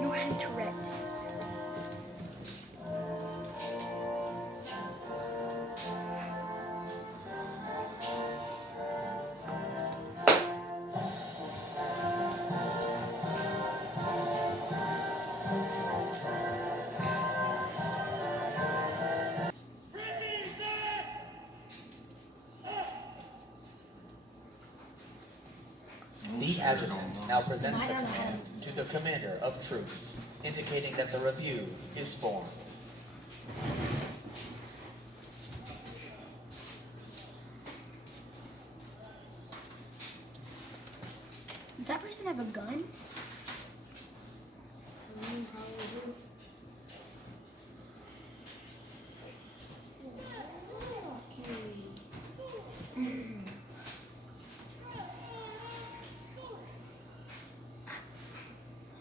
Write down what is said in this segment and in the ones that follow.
You had Tourette. The adjutant now presents the command to the commander of troops, indicating that the review is formed. Does that person have a gun? Someone probably do.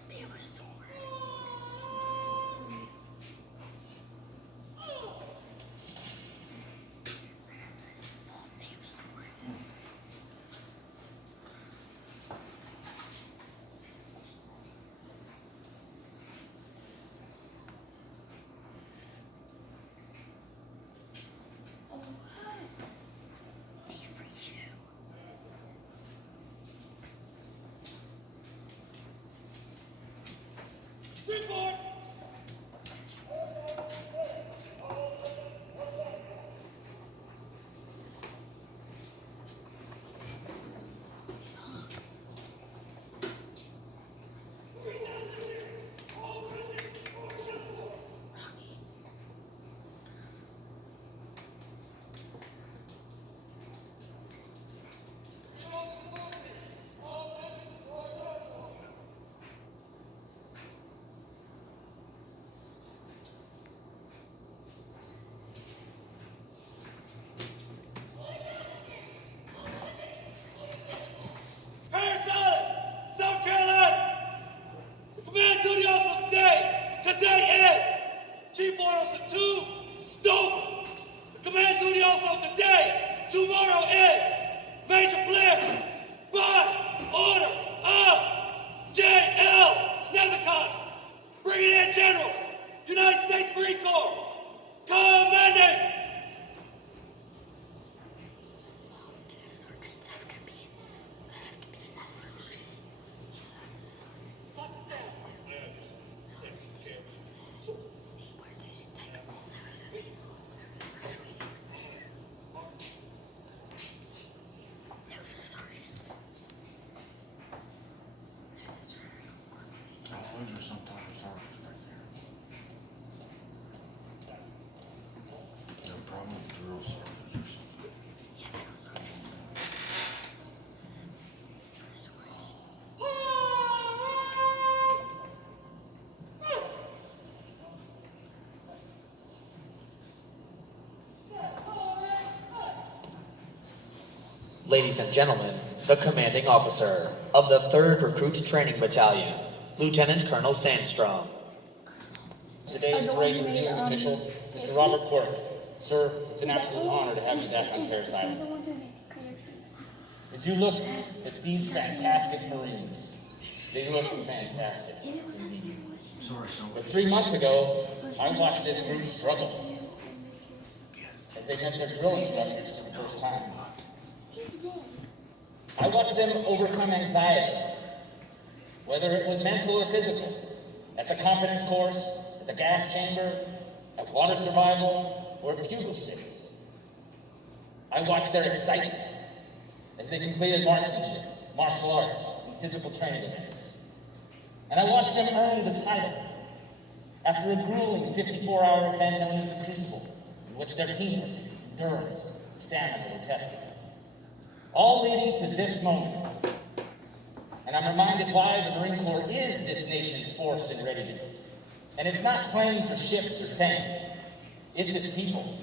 They have a sword. They have a sword. A free shoe. Parris, South Carolina. The command duty officer today is Chief Officer 2, Stover. The command duty officer today, tomorrow is Major Blair, by order of J.L. Nethercott, Brigadier General, United States Marine Corps, commanding. Sergeants have to be satisfied. Those are sergeants. Those are some type of sergeants right there. They're probably drill sergeants or something. Yeah, drill sergeants. Swords. Ladies and gentlemen, the commanding officer of the 3rd Recruit Training Battalion, Lieutenant Colonel Sandstrom. Today's parade reviewing official, Mr. Robert Quirk. Sir, it's an absolute honor to have you back on Parris Island. As you look at these fantastic Marines, they look fantastic. Sorry, But 3 months ago, I watched this group struggle as they met their drill instructors for the first time. I watched them overcome anxiety, whether it was mental or physical, at the confidence course, at the gas chamber, at water survival, or at bugle sticks. I watched their excitement as they completed marksmanship, martial arts, and physical training events. And I watched them earn the title after a grueling 54-hour event known as the Crucible, in which their teamwork, endurance, and stamina were tested. All leading to this moment. And I'm reminded why the Marine Corps is this nation's force in readiness. And it's not planes or ships or tanks. It's its people.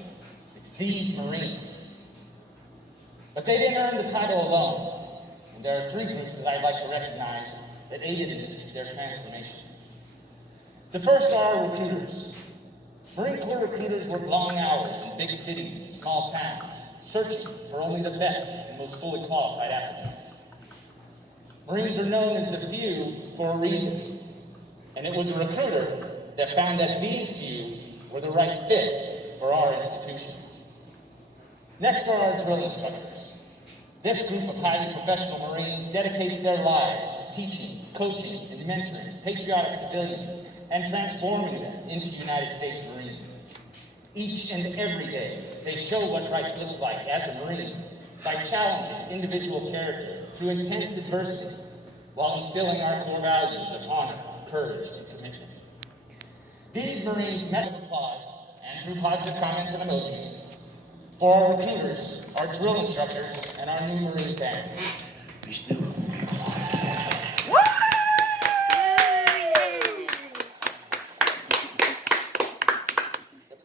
It's these Marines. But they didn't earn the title alone. And there are 3 groups that I'd like to recognize that aided in their transformation. The first are our recruiters. Marine Corps recruiters work long hours in big cities and small towns, searching for only the best and most fully qualified applicants. Marines are known as the few for a reason. And it was a recruiter that found that these few were the right fit for our institution. Next are our drill instructors. This group of highly professional Marines dedicates their lives to teaching, coaching, and mentoring patriotic civilians and transforming them into United States Marines. Each and every day, they show what right feels like as a Marine by challenging individual character through intense adversity while instilling our core values of honor, courage, and commitment. These Marines met with applause and through positive comments and emojis for our recruiters, our drill instructors, and our new Marine families. Be still.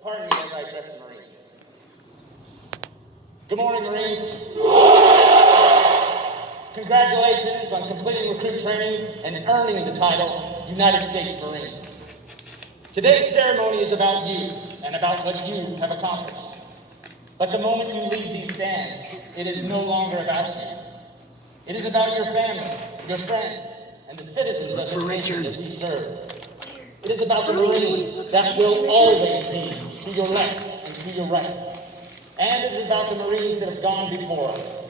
Pardon me as I address the Marines. Good morning, Marines. Congratulations on completing recruit training and earning the title United States Marine. Today's ceremony is about you and about what you have accomplished. But the moment you leave these stands, it is no longer about you. It is about your family, your friends, and the citizens of this nation that we serve. It is about the Marines that will always be to your left and to your right. And it is about the Marines that have gone before us.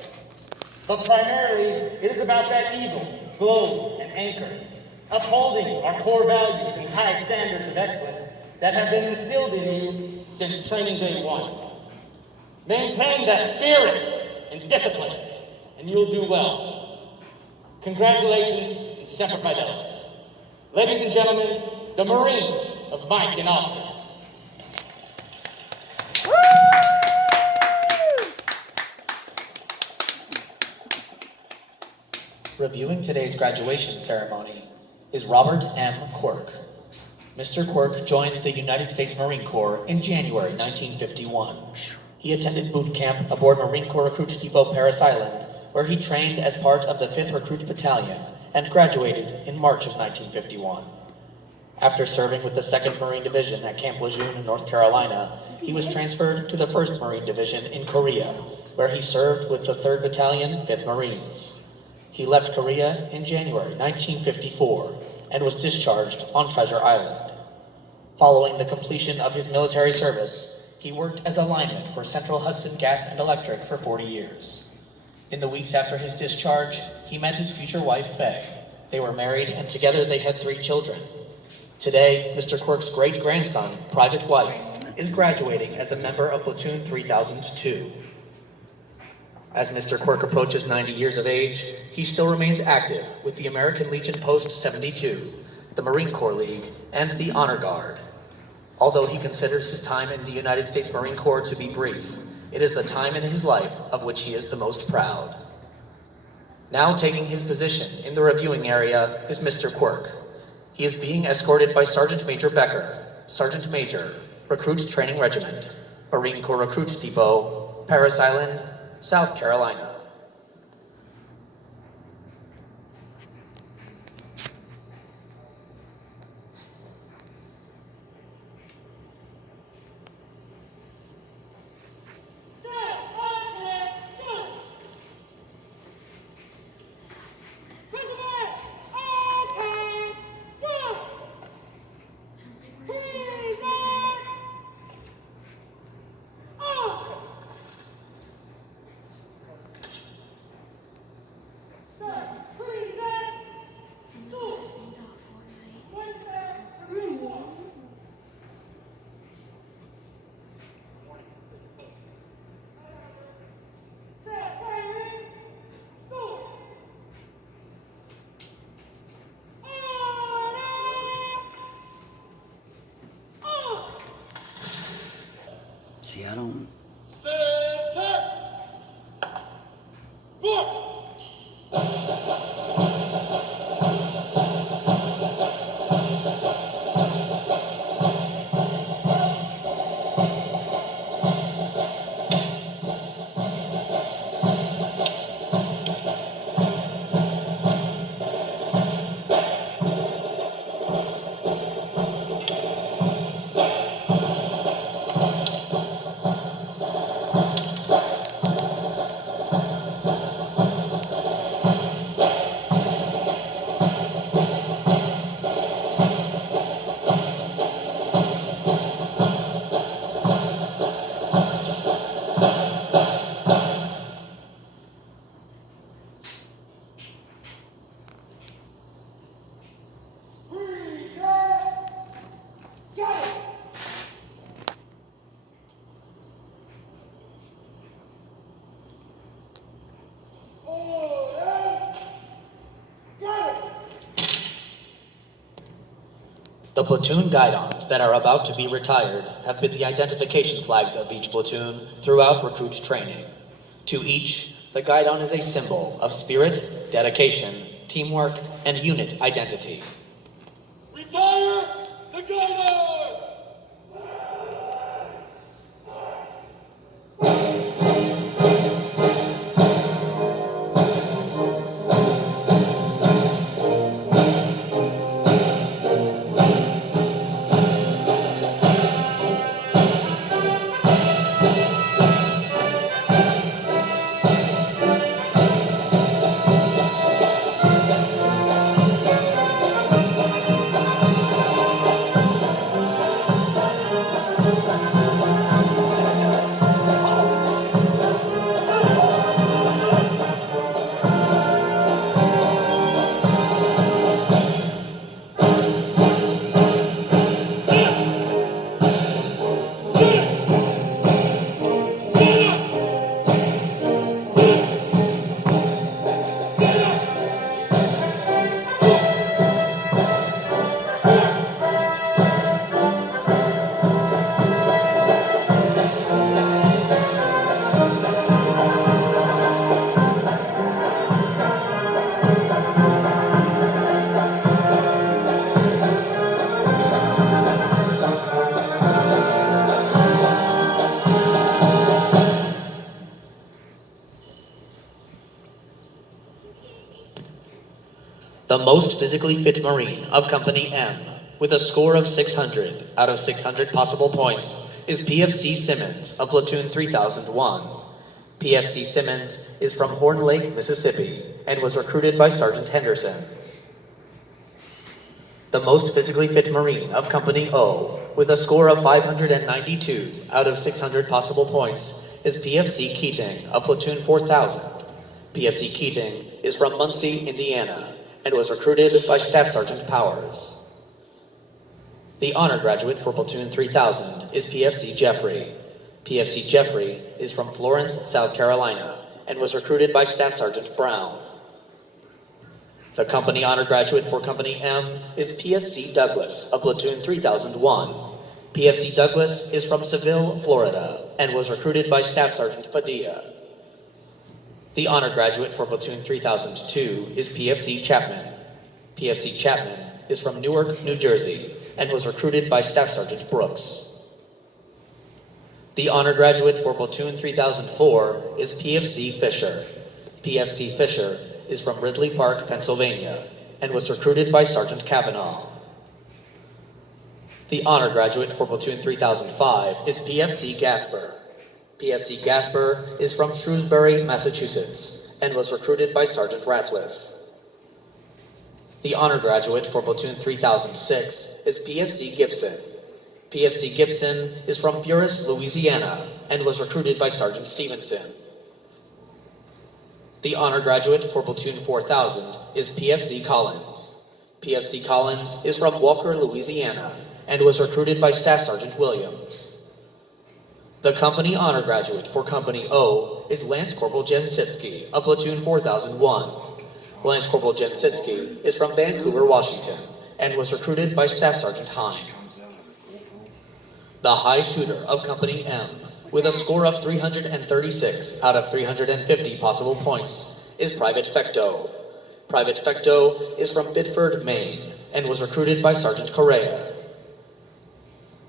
But primarily, it is about that eagle, globe, and anchor, upholding our core values and high standards of excellence that have been instilled in you since training day one. Maintain that spirit and discipline, and you'll do well. Congratulations and Semper Fidelis. Ladies and gentlemen, the Marines of Mike and Austin. Reviewing today's graduation ceremony is Robert M. Quirk. Mr. Quirk joined the United States Marine Corps in January 1951. He attended boot camp aboard Marine Corps Recruit Depot Parris Island, where he trained as part of the 5th Recruit Battalion and graduated in March of 1951. After serving with the 2nd Marine Division at Camp Lejeune in North Carolina, he was transferred to the 1st Marine Division in Korea, where he served with the 3rd Battalion, 5th Marines. He left Korea in January 1954 and was discharged on Treasure Island. Following the completion of his military service, he worked as a lineman for Central Hudson Gas and Electric for 40 years. In the weeks after his discharge, he met his future wife, Faye. They were married, and together they had 3 children. Today, Mr. Quirk's great-grandson, Private White, is graduating as a member of Platoon 3002. As Mr. Quirk approaches 90 years of age, he still remains active with the American Legion Post 72, the Marine Corps League, and the Honor Guard. Although he considers his time in the United States Marine Corps to be brief, it is the time in his life of which he is the most proud. Now taking his position in the reviewing area is Mr. Quirk. He is being escorted by Sergeant Major Becker, Sergeant Major, Recruit Training Regiment, Marine Corps Recruit Depot, Parris Island, South Carolina. See, I don't. Center! Good! The platoon guidons that are about to be retired have been the identification flags of each platoon throughout recruit training. To each, the guidon is a symbol of spirit, dedication, teamwork, and unit identity. Retire the guidons! The most physically fit Marine of Company M, with a score of 600 out of 600 possible points, is PFC Simmons of Platoon 3001. PFC Simmons is from Horn Lake, Mississippi, and was recruited by Sergeant Henderson. The most physically fit Marine of Company O, with a score of 592 out of 600 possible points, is PFC Keating of Platoon 4000. PFC Keating is from Muncie, Indiana, and was recruited by Staff Sergeant Powers. The honor graduate for Platoon 3000 is PFC Jeffrey. PFC Jeffrey is from Florence, South Carolina, and was recruited by Staff Sergeant Brown. The company honor graduate for Company M is PFC Douglas of Platoon 3001. PFC Douglas is from Seville, Florida, and was recruited by Staff Sergeant Padilla. The honor graduate for Platoon 3002 is PFC Chapman. PFC Chapman is from Newark, New Jersey, and was recruited by Staff Sergeant Brooks. The honor graduate for Platoon 3004 is PFC Fisher. PFC Fisher is from Ridley Park, Pennsylvania, and was recruited by Sergeant Kavanaugh. The honor graduate for Platoon 3005 is PFC Gasper. PFC Gasper is from Shrewsbury, Massachusetts, and was recruited by Sergeant Ratliff. The honor graduate for Platoon 3006 is PFC Gibson. PFC Gibson is from Parris, Louisiana, and was recruited by Sergeant Stevenson. The honor graduate for Platoon 4000 is PFC Collins. PFC Collins is from Walker, Louisiana, and was recruited by Staff Sergeant Williams. The company honor graduate for Company O is Lance Corporal Jensitsky of Platoon 4001. Lance Corporal Jensitsky is from Vancouver, Washington, and was recruited by Staff Sergeant Hine. The high shooter of Company M, with a score of 336 out of 350 possible points, is Private Fecto. Private Fecto is from Biddeford, Maine, and was recruited by Sergeant Correa.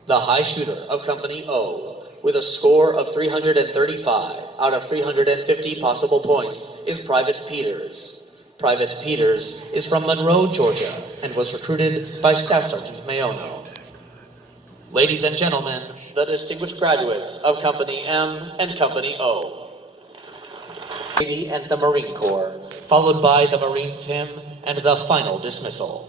The high shooter of Company O, with a score of 335 out of 350 possible points, is Private Peters. Private Peters is from Monroe, Georgia, and was recruited by Staff Sergeant Mayono. Ladies and gentlemen, the distinguished graduates of Company M and Company O. Navy and the Marine Corps, followed by the Marines hymn and the final dismissal.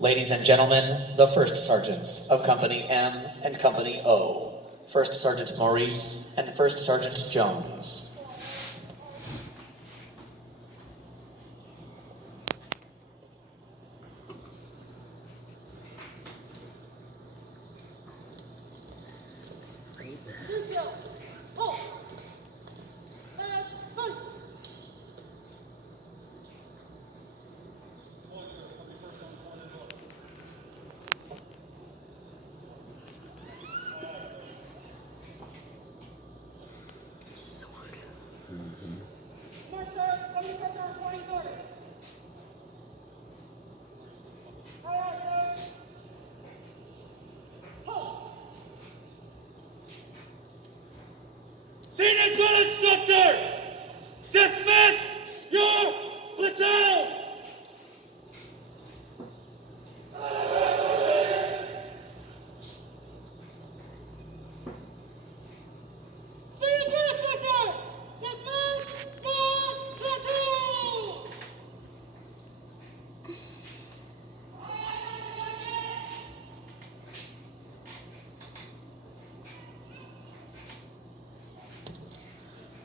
Ladies and gentlemen, the first sergeants of Company M and Company O, First Sergeant Maurice and First Sergeant Jones. Senior drill instructor, dismiss your platoon. Senior drill instructor, dismiss your platoon.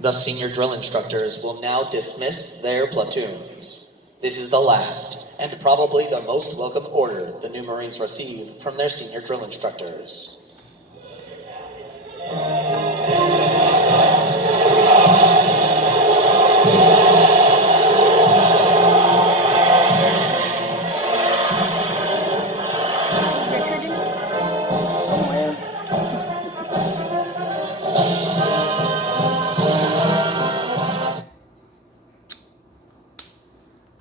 The senior drill instructors will now dismiss their platoons. This is the last, and probably the most welcome order the new Marines receive from their senior drill instructors.